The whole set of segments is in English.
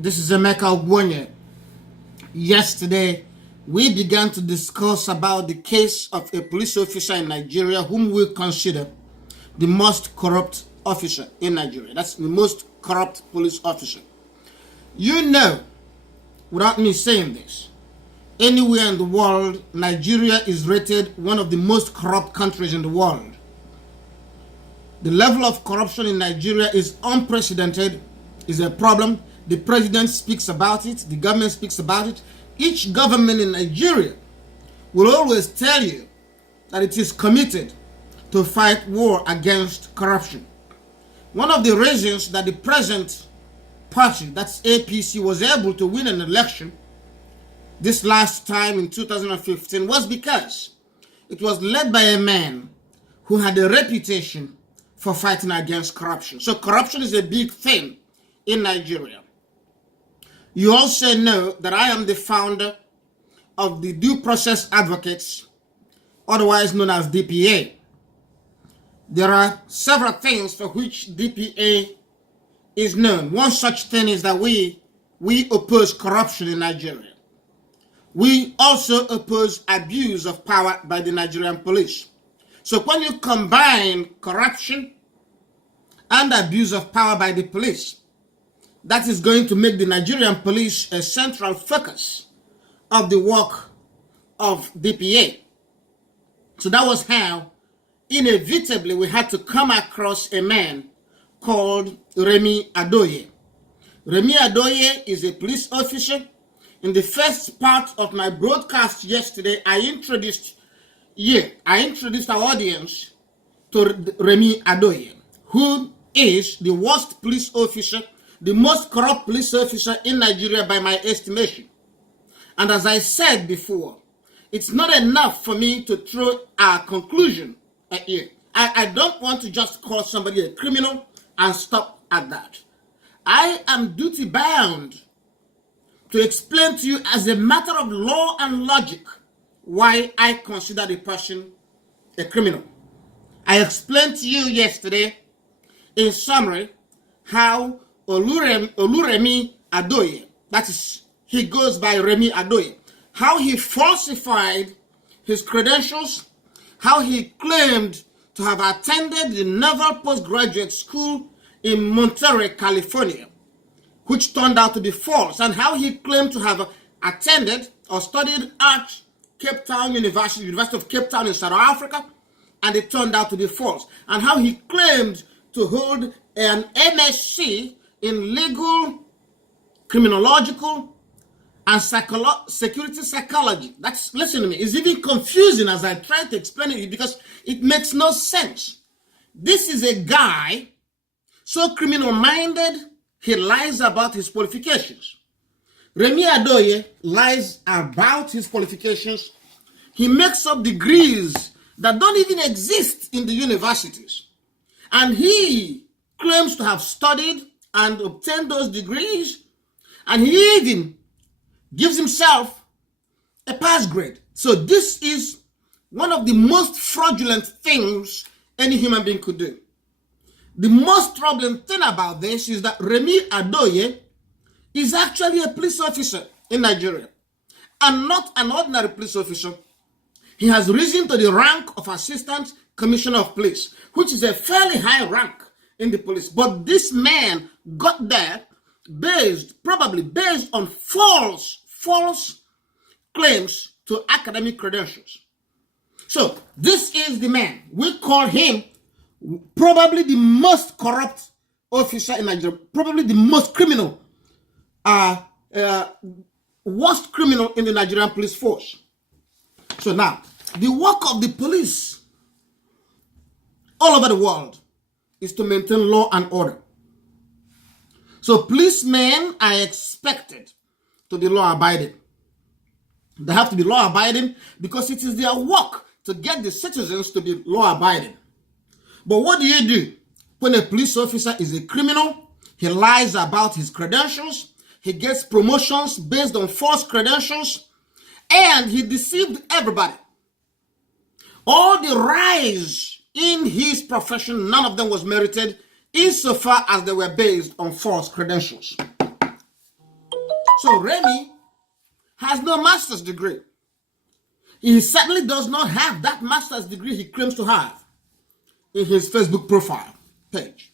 This is Emeka Ogwonye. Yesterday, we began to discuss about the case of a police officer in Nigeria whom we consider the most corrupt officer in Nigeria. That's the most corrupt police officer. You know, without me saying this, anywhere in the world, Nigeria is rated one of the most corrupt countries in the world. The level of corruption in Nigeria is unprecedented, is a problem. The president speaks about it, the government speaks about it. Each government in Nigeria will always tell you that it is committed to fight war against corruption. One of the reasons that the present party, that's APC, was able to win an election this last time in 2015 was because it was led by a man who had a reputation for fighting against corruption. So corruption is a big thing in Nigeria. You also know that I am the founder of the Due Process Advocates, otherwise known as DPA. There are several things for which DPA is known. One such thing is that we oppose corruption in Nigeria. We also oppose abuse of power by the Nigerian police. So when you combine corruption and abuse of power by the police, that is going to make the Nigerian police a central focus of the work of DPA. So that was how, inevitably, we had to come across a man called Remi Adeoye. Remi Adeoye is a police officer. In the first part of my broadcast yesterday, I introduced our audience to Remi Adeoye, who is the worst police officer, the most corrupt police officer in Nigeria by my estimation. And as I said before, it's not enough for me to throw a conclusion at you. I don't want to just call somebody a criminal and stop at that. I am duty bound to explain to you as a matter of law and logic why I consider the person a criminal. I explained to you yesterday, in summary, how Remi Adeoye, that is, he goes by Remi Adeoye, how he falsified his credentials, how he claimed to have attended the Naval Postgraduate School in Monterey, California, which turned out to be false, and how he claimed to have attended or studied at Cape Town University of Cape Town in South Africa, and it turned out to be false, and how he claimed to hold an MSc in legal, criminological, and security psychology. Listen to me, it's even confusing as I try to explain it because it makes no sense. This is a guy so criminal-minded, he lies about his qualifications. Remi Adeoye lies about his qualifications. He makes up degrees that don't even exist in the universities. And he claims to have studied and obtained those degrees. And he even gives himself a pass grade. So this is one of the most fraudulent things any human being could do. The most troubling thing about this is that Remi Adeoye is actually a police officer in Nigeria, and not an ordinary police officer. He has risen to the rank of Assistant Commissioner of Police, which is a fairly high rank in the police. But this man got there probably based on false claims to academic credentials. So this is the man. We call him probably the most corrupt officer in Nigeria, probably the most criminal, worst criminal in the Nigerian police force. So now, the work of the police all over the world is to maintain law and order. So policemen are expected to be law-abiding. They have to be law-abiding because it is their work to get the citizens to be law-abiding. But what do you do when a police officer is a criminal? He lies about his credentials, he gets promotions based on false credentials, and he deceived everybody. All the rise in his profession, none of them was merited insofar as they were based on false credentials. So Remi has no master's degree. He certainly does not have that master's degree he claims to have in his Facebook profile page.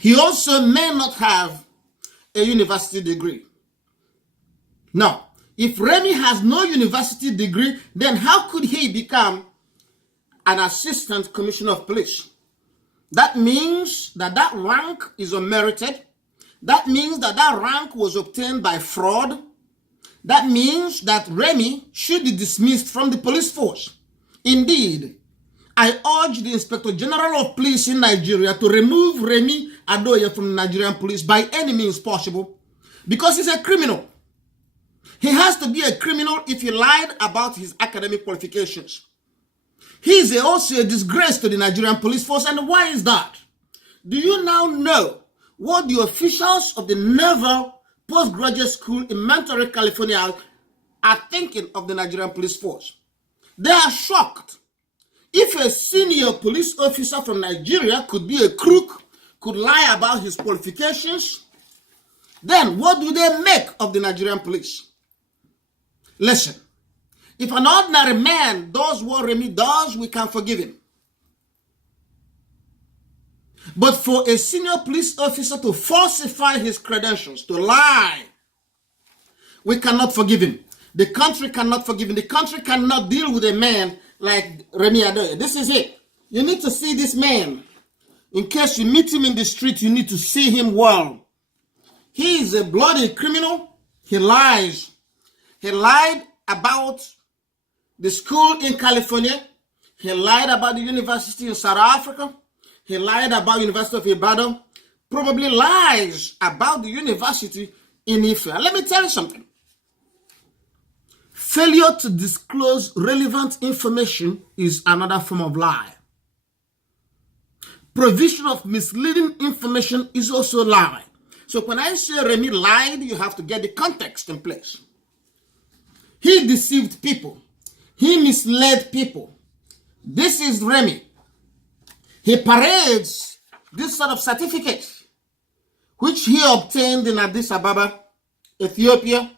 He also may not have a university degree. Now, if Remi has no university degree, then how could he become an assistant commissioner of police? That means that that rank is unmerited. That means that that rank was obtained by fraud. That means that Remi should be dismissed from the police force. Indeed, I urge the Inspector General of Police in Nigeria to remove Remi Adeoye from the Nigerian police by any means possible, because he's a criminal. He has to be a criminal if he lied about his academic qualifications. He is also a disgrace to the Nigerian police force. And why is that? Do you now know what the officials of the Naval Postgraduate School in Monterey, California are thinking of the Nigerian police force? They are shocked. If a senior police officer from Nigeria could be a crook, could lie about his qualifications, then what do they make of the Nigerian police? Listen, if an ordinary man does what Remi does, we can forgive him. But for a senior police officer to falsify his credentials, to lie, we cannot forgive him. The country cannot forgive him. The country cannot deal with a man like Remi Adeoye. This is it. You need to see this man. In case you meet him in the street, you need to see him well. He is a bloody criminal. He lies. He lied about the school in California. He lied about the university in South Africa. He lied about University of Ibadan. Probably lies about the university in Ife. And let me tell you something. Failure to disclose relevant information is another form of lie. Provision of misleading information is also lie. So when I say Remi lied, you have to get the context in place. He deceived people. He misled people. This is Remi. He parades this sort of certificate, which he obtained in Addis Ababa, Ethiopia.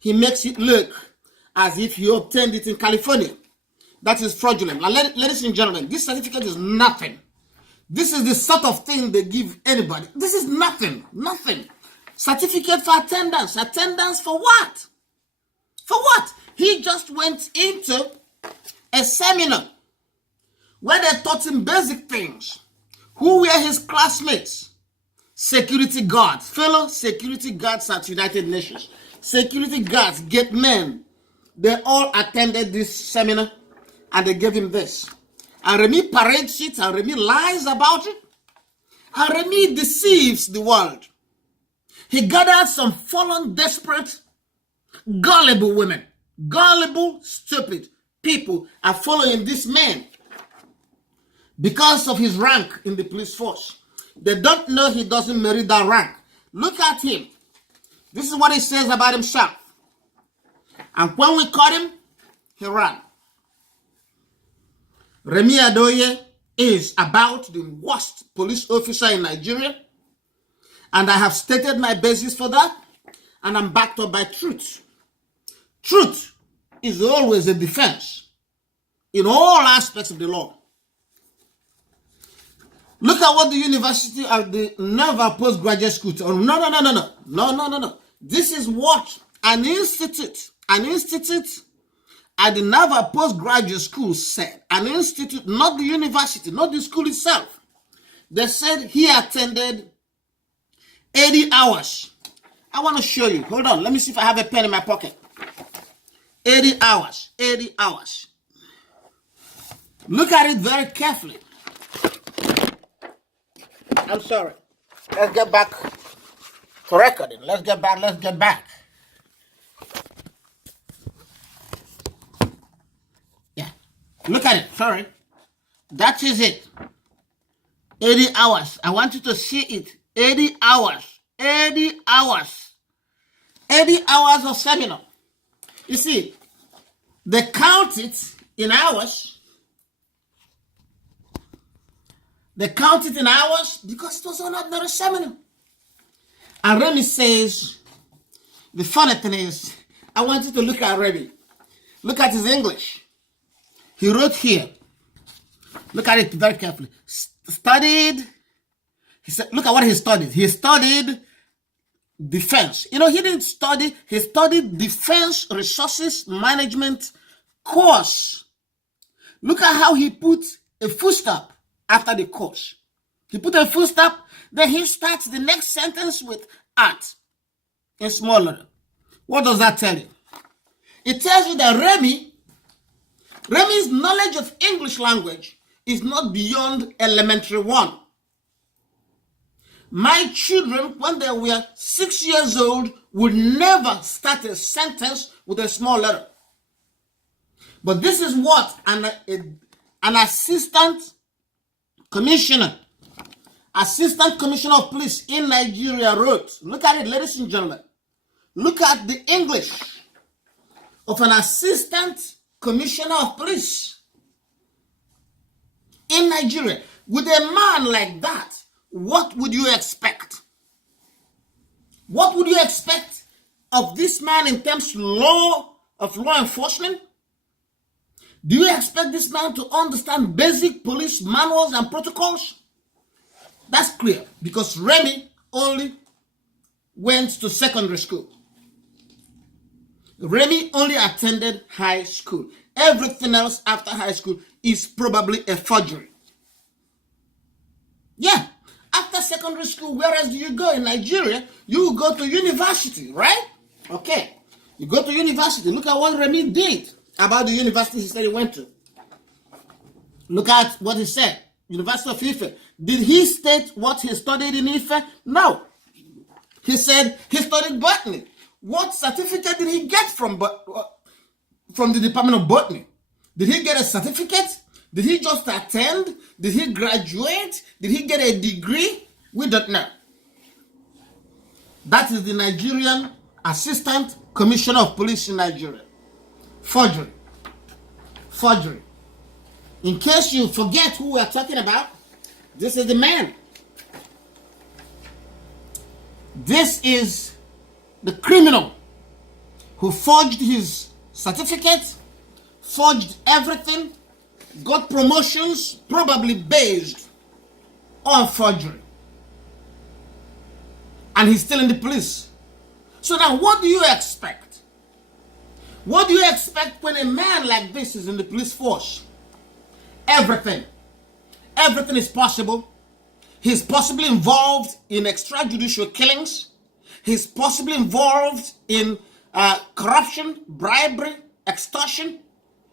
He makes it look as if he obtained it in California. That is fraudulent. Now, ladies and gentlemen, this certificate is nothing. This is the sort of thing they give anybody. This is nothing. Nothing. Certificate for attendance. Attendance for what? For what? He just went into a seminar where they taught him basic things. Who were his classmates? Security guards, fellow security guards at United Nations. Security guards, gate men. They all attended this seminar and they gave him this. And Remi parades it and Remi lies about it. And Remi deceives the world. He gathered some fallen, desperate, gullible women. Gullible, stupid people are following this man because of his rank in the police force. They don't know he doesn't merit that rank. Look at him. This is what he says about himself. And when we caught him, he ran. Remi Adeoye is about the worst police officer in Nigeria. And I have stated my basis for that. And I'm backed up by truth. Truth is always a defense in all aspects of the law. Look at what the University of the Naval Postgraduate School. Oh, no. This is what an institute at the Naval Postgraduate School said. An institute, not the university, not the school itself. They said he attended 80 hours. I want to show you. Hold on. Let me see if I have a pen in my pocket. 80 hours. 80 hours. Look at it very carefully. I'm sorry. Let's get back to recording. Let's get back. Yeah. Look at it. Sorry. That is it. 80 hours. I want you to see it. 80 hours. 80 hours. 80 hours of seminar. You see, they count it in hours. They count it in hours because it was an ordinary seminar. And Remi says The funny thing is, I want you to look at Remi. Look at his English. He wrote here. Look at it very carefully. Studied. He said, look at what he studied. He studied defense. You know, he didn't study. He studied defense resources management course. Look at how he put a full stop after the course. He put a full stop. Then he starts the next sentence with at in small letter. What does that tell you? It tells you that Remi's knowledge of English language is not beyond elementary 1. My children, when they were 6 years old, would never start a sentence with a small letter. But this is what an assistant commissioner of police in Nigeria wrote. Look at it, ladies and gentlemen. Look at the English of an assistant commissioner of police in Nigeria. With a man like that, what would you expect? What would you expect of this man in terms of law enforcement? Do you expect this man to understand basic police manuals and protocols? That's clear, because Remi only went to secondary school. Remi only attended high school. Everything else after high school is probably a forgery. Yeah. After secondary school, where else do you go in Nigeria? You go to university, right? Okay. You go to university. Look at what Remi did about the university he said he went to. Look at what he said. University of Ife. Did he state what he studied in Ife? No. He said he studied botany. What certificate did he get from the Department of Botany? Did he get a certificate? Did he just attend? Did he graduate? Did he get a degree? We don't know. That is the Nigerian Assistant Commissioner of Police in Nigeria. Forgery. Forgery. In case you forget who we are talking about, this is the man. This is the criminal who forged his certificate, forged everything, got promotions probably based on forgery. And he's still in the police. So now what do you expect? What do you expect when a man like this is in the police force? Everything. Everything is possible. He's possibly involved in extrajudicial killings. He's possibly involved in corruption, bribery, extortion,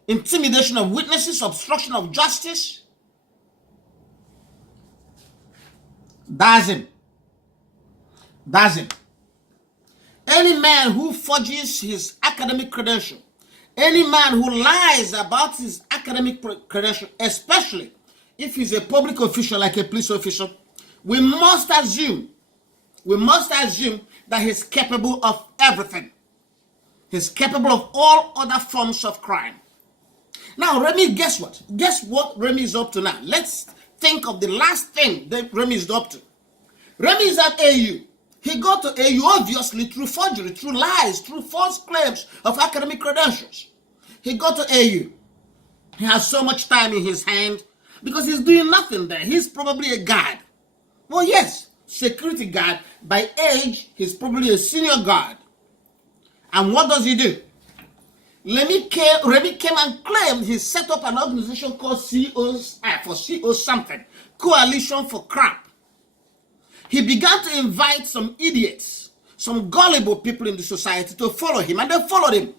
intimidation of witnesses, obstruction of justice. That's him. That's him. Any man who forges his academic credential, any man who lies about his academic credential, especially if he's a public official like a police official, we must assume that he's capable of everything. He's capable of all other forms of crime. Now, Remi, guess what? Guess what Remi is up to now? Let's think of the last thing that Remi is up to. Remi is at AU. He got to AU obviously through forgery, through lies, through false claims of academic credentials. He got to AU. He has so much time in his hand because he's doing nothing there. He's probably a guard. Well, yes, security guard. By age, he's probably a senior guard. And what does he do? Remi came and claimed he set up an organization called CO something, Coalition for Crap. He began to invite some idiots, some gullible people in the society to follow him, and they followed him.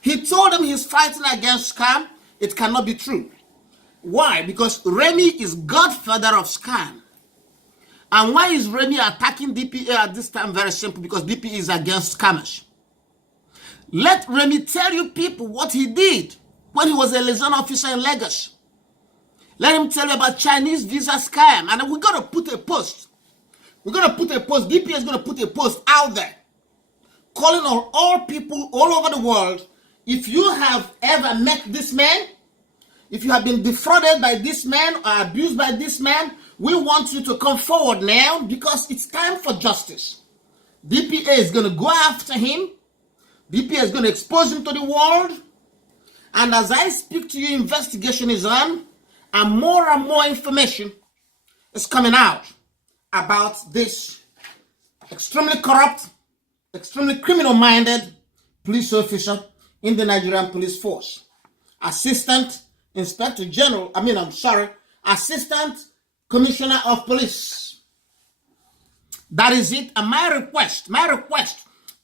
He told them he's fighting against scam. It cannot be true. Why? Because Remi is godfather of scam. And why is Remi attacking DPA at this time? Very simple, because DPA is against scammers. Let Remi tell you people what he did when he was a liaison officer in Lagos. Let him tell you about Chinese visa scam. And we're going to put a post. DPA is going to put a post out there calling on all people all over the world. If you have ever met this man, if you have been defrauded by this man or abused by this man, we want you to come forward now because it's time for justice. DPA is going to go after him. DPA is going to expose him to the world. And as I speak to you, investigation is on, and more information is coming out about this extremely corrupt, extremely criminal-minded police officer in the Nigerian police force. Assistant Commissioner of Police. That is it. And my request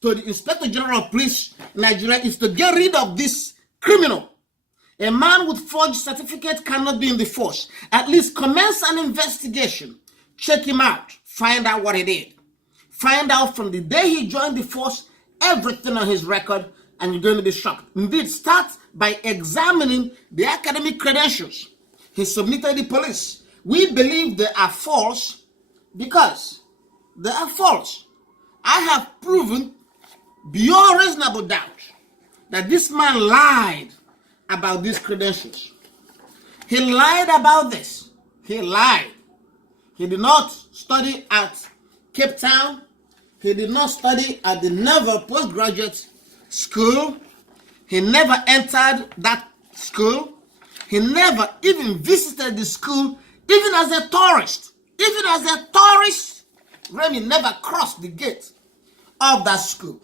to the Inspector General of Police in Nigeria is to get rid of this criminal. A man with forged certificate cannot be in the force. At least commence an investigation. Check him out. Find out what he did. Find out from the day he joined the force, everything on his record, and you're going to be shocked. Indeed, start by examining the academic credentials he submitted to the police. We believe they are false because they are false. I have proven beyond reasonable doubt that this man lied about these credentials. He lied about this. He lied. He did not study at Cape Town. He did not study at the Naval Postgraduate School. He never entered that school. He never even visited the school, even as a tourist. Even as a tourist, Remi never crossed the gate of that school.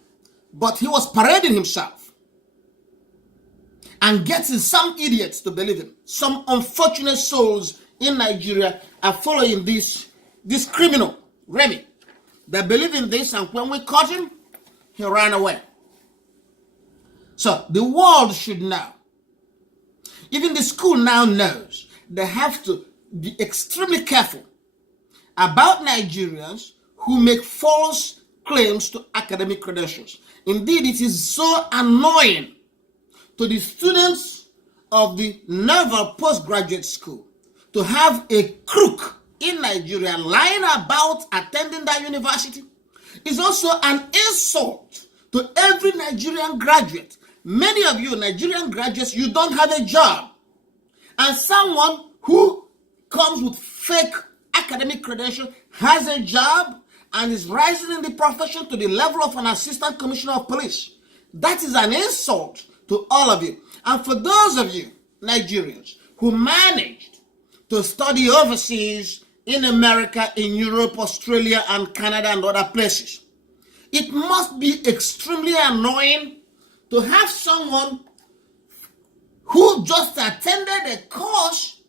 But he was parading himself and getting some idiots to believe him. Some unfortunate souls in Nigeria are following this criminal, Remi. They believe in this, and when we caught him, he ran away. So the world should know. Even the school now knows they have to be extremely careful about Nigerians who make false claims to academic credentials. Indeed, it is so annoying to the students of the Naval Postgraduate School to have a crook in Nigeria lying about attending that university. It's also an insult to every Nigerian graduate. Many of you Nigerian graduates, you don't have a job. And someone who comes with fake academic credentials has a job and is rising in the profession to the level of an assistant commissioner of police. That is an insult to all of you. And for those of you Nigerians who managed to study overseas in America, in Europe, Australia, and Canada, and other places, it must be extremely annoying to have someone who just attended a course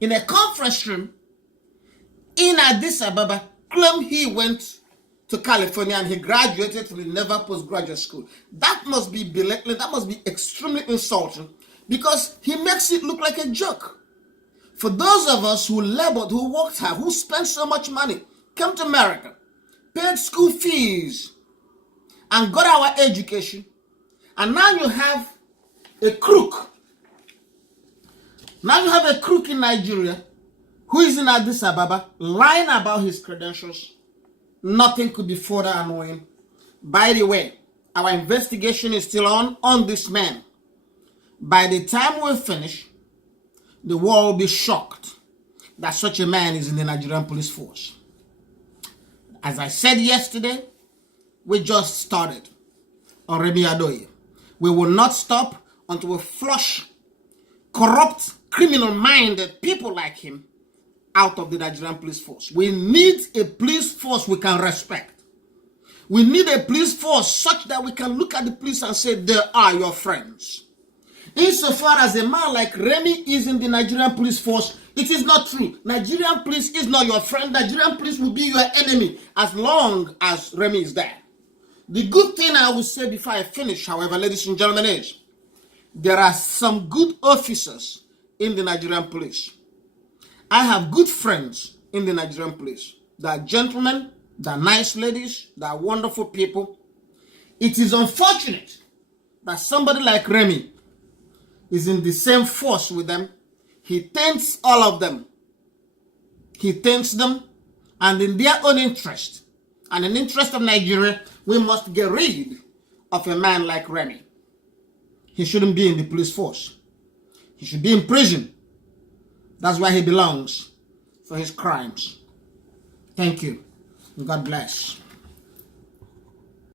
in a conference room in Addis Ababa claim he went to California and he graduated from the Naval Postgraduate School. That must be belittling. That must be extremely insulting because he makes it look like a joke. For those of us who labored, who worked hard, who spent so much money, came to America, paid school fees, and got our education, and now you have a crook. Now you have a crook in Nigeria who is in Addis Ababa lying about his credentials. Nothing could be further annoying. By the way, our investigation is still on this man. By the time we finish, the world will be shocked that such a man is in the Nigerian police force. As I said yesterday, we just started on Remi Adeoye. We will not stop until we flush corrupt, criminal-minded people like him out of the Nigerian police force. We need a police force we can respect. We need a police force such that we can look at the police and say, they are your friends. Insofar as a man like Remi is in the Nigerian police force, it is not true. Nigerian police is not your friend. Nigerian police will be your enemy as long as Remi is there. The good thing I will say before I finish, however, ladies and gentlemen, is there are some good officers in the Nigerian police. I have good friends in the Nigerian police. They are gentlemen, they are nice ladies, they are wonderful people. It is unfortunate that somebody like Remi is in the same force with them. He taints all of them. He taints them, and in their own interest, and in the interest of Nigeria, we must get rid of a man like Remi. He shouldn't be in the police force. He should be in prison. That's where he belongs for his crimes. Thank you. God bless.